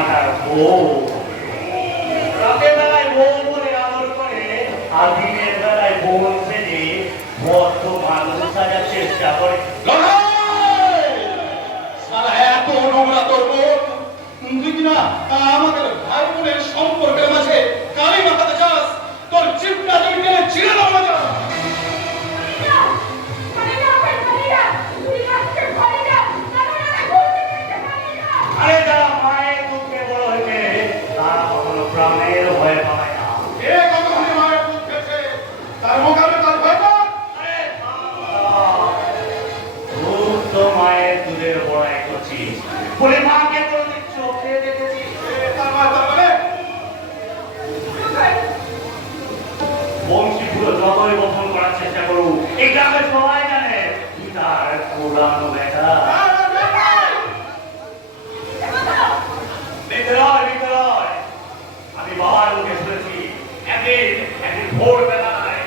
মাতার বউ। রাতের বেলায় বউ বলে আদর করে, আর দিনের বেলায় বউ সেজে বদ্ধ মানুষ সাজার চেষ্টা করে। এত নোংরা তোর বোন, তুই কিনা আমাদের ভাই বোনের সম্পর্কের মাঝে কালি মাখাতে চাস? তোর চিপটা তুই টেনে ছিঁড়ে দাও না। আরে যারা মায়ের দুঃখে বড় হয়েছে তারা কখনো প্রাণের ভয় পায় না। এ কতখানি মায়ের দুধ খেয়েছে, তার মোকাবে তার ভয় পায়? আরে দুধ তো মায়ের দুধের বড়াই করছিস বলে মাকে কোনোদিন চোখে দেখেছি? তার মানে বংশী পুরো যতই গোপন করার চেষ্টা করুক, এই গ্রামের সবাই জানে তুই তার পুরানো বেটা। আমি বাবার মুখে শুনেছি একদিন ভোর বেলায়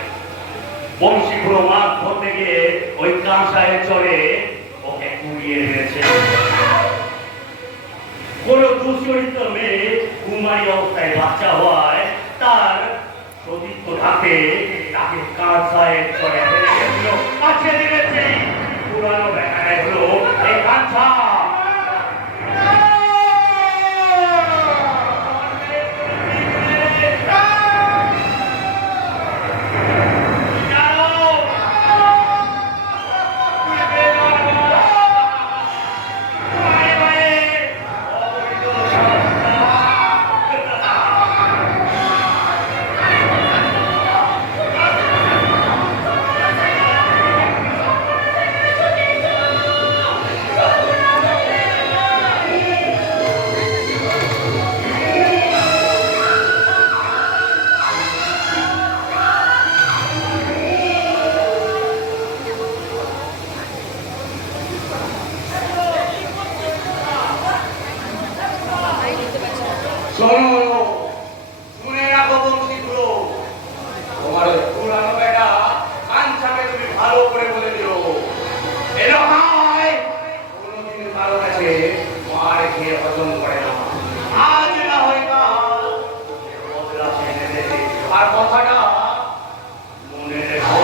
বংশী পুরো মাছ ধরতে গিয়ে ওই কাঁসায় চড়ে ওকে কুড়িয়ে দিয়েছে। কোন দুশ্চরিত্র মেয়ে কুমারী অবস্থায় বাচ্চা হওয়ায় তার সতীত্ব ঢাকে তাকে কাঁসায় চড়ে ফেলে গেছিল। আজকে দিয়েছে পুরানো বেটায় হলো এই কাঁসা। শুনে রাখো বংশীগুলো, তোমার পুরানো বেটা কাঞ্চাকে তুমি ভালো করে বলে দিও এলো হয় কোনোদিন কারো কাছে মার খেয়ে হজম করে না। আজ না হয় কাল বদলা এনে দেবে। আর কথাটা মনে রেখো।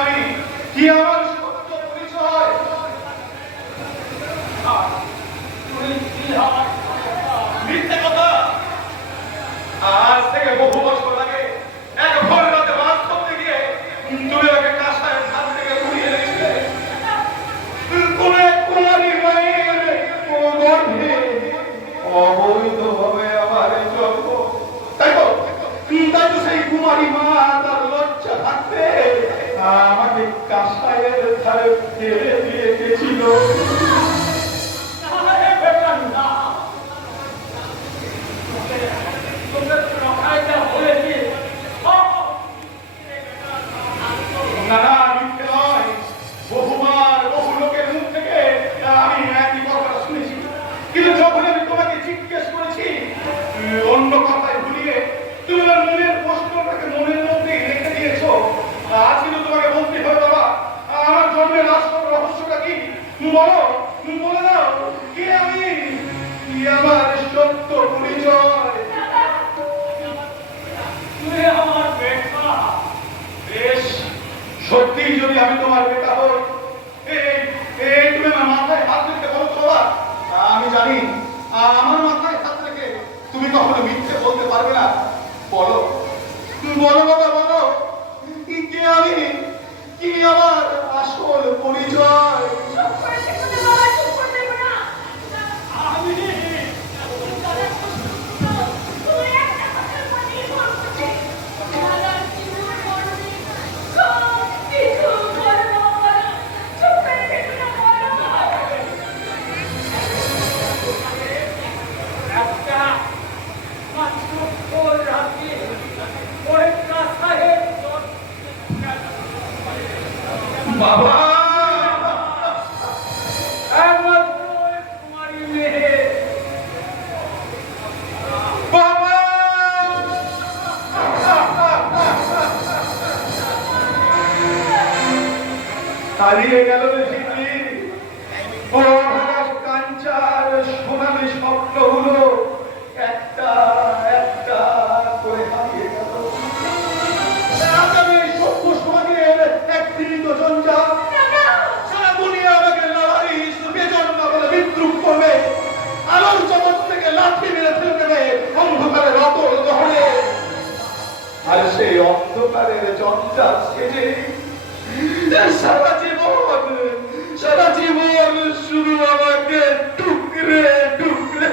আমি কি আমার সত্য পরিচয়? মিথ্যে কথা। আজ থেকে বহু বছর আগে এক ভোর রাতে মাছ ধরতে গিয়ে তুমি ওকে কাঁসায় হাত থেকে ঘুরিয়ে রেখেছিলে। কোন এক কুমারী মায়ের গর্ভে অবৈধভাবে আমার জন্ম। তাই তো সেই কুমারী মা তার লজ্জা থাকতে আমাকে কাঁসাইয়ের ধারে ফেলে দিয়ে গেছিল। না মিথ্যে নয়, বহুবার বহু লোকের মুখ থেকে আমি একই কথা শুনেছি। কিন্তু যখন আমি তোমাকে জিজ্ঞেস করেছি, অন্য কথায় ভুলিয়ে তুমি আমার মনের প্রশ্নটাকে মনের মধ্যেই রেখে দিয়েছো। আজ কিন্তু তোমাকে বলতে হবে বাবা, আমার জন্মের আসল রহস্যটা কি? বলো, বলে দাও কে আমি, কি আমার সত্য পরিচয়? তুমি আমার বেটা। বেশ, সত্যি যদি আমি তোমার বেটা হই, তুমি আমার মাথায় হাত রেখে বলো তো বাবা। আমি জানি আমার মাথায় হাত রেখে তুমি কখনো মিথ্যে বলতে পারবে না। বলো, বলো বাবা, বলো কে আমি, কি আমার আসল পরিচয়? বাবা হারিয়ে গেল রে ঝিকরি। ও আকাশ কাঞ্চার সোনালি স্বপ্নগুলো একটা একটা করে হারিয়ে গেল। আগামী সভ্য সমাজের এক দীর্ঘ জঞ্জাল, সারা দুনিয়া আমাকে লাওয়ারিস বেজন্মা বলে বিদ্রুপ করবে, আলোর জগৎ থেকে লাঠি মেরে ফেলে দেবে অন্ধকারের অতল গহনে। আর সেই অন্ধকারের জঞ্জাল সেজে সারা জীবন শুধু আমাকে টুকরে টুকরে।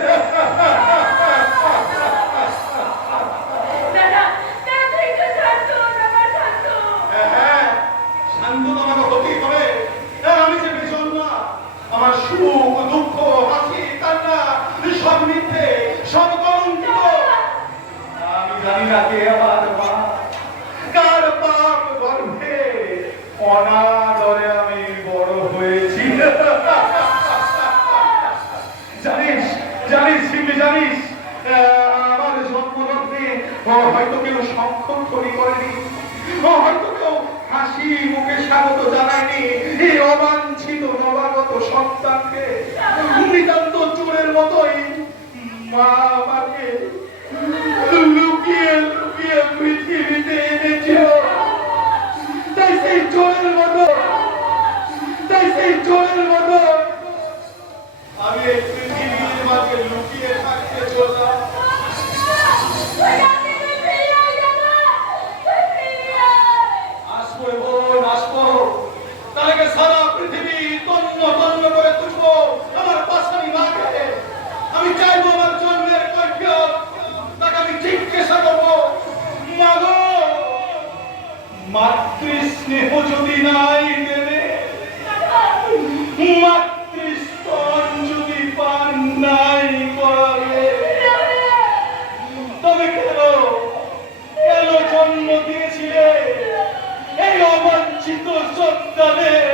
হ্যাঁ, শান্ত আমাকে হতেই হবে। আমি যে ভীষণ না, আমার সুখ দুঃখ হাসি কান্না সব মিথ্যে, সব কলঙ্কিত। আমি জানি না কে আমার মা, কার পাপ গর্ভে অনাদরে আমি বড় হয়েছি। জানিস জানিস শিবলি জানিস, আমার জন্মলগ্নে হয়তো কেউ সংখ্যক খনি করেনি, হয়তো কেউ হাসি মুখে স্বাগত জানায়নি এই অবাঞ্ছিত নবাগত সন্তানকে। নিতান্ত চোরের মতোই মা আমাকে লুকিয়ে লুকিয়ে পৃথিবীতে এনেছিল। তাই সেই চোরের মতো আমি এই পৃথিবীর মাঝে লুকিয়ে থাকতে চললাম। আসবো বোন, আসবো। তাহলে সারা পৃথিবী তন্ন তন্ন করে তুলবো আমার পাশানি মাকে। আমি চাইবো আমার জন্মের কৈফিয়ত, তাকে আমি জিজ্ঞাসা করবো, মাগো মাতৃস্নেহ যদি নাই দেবে, মাতৃস্তন যদি পান নাই করাবে, তবে কেন জন্ম দিয়েছিলে এই অবাঞ্ছিত সন্তানের?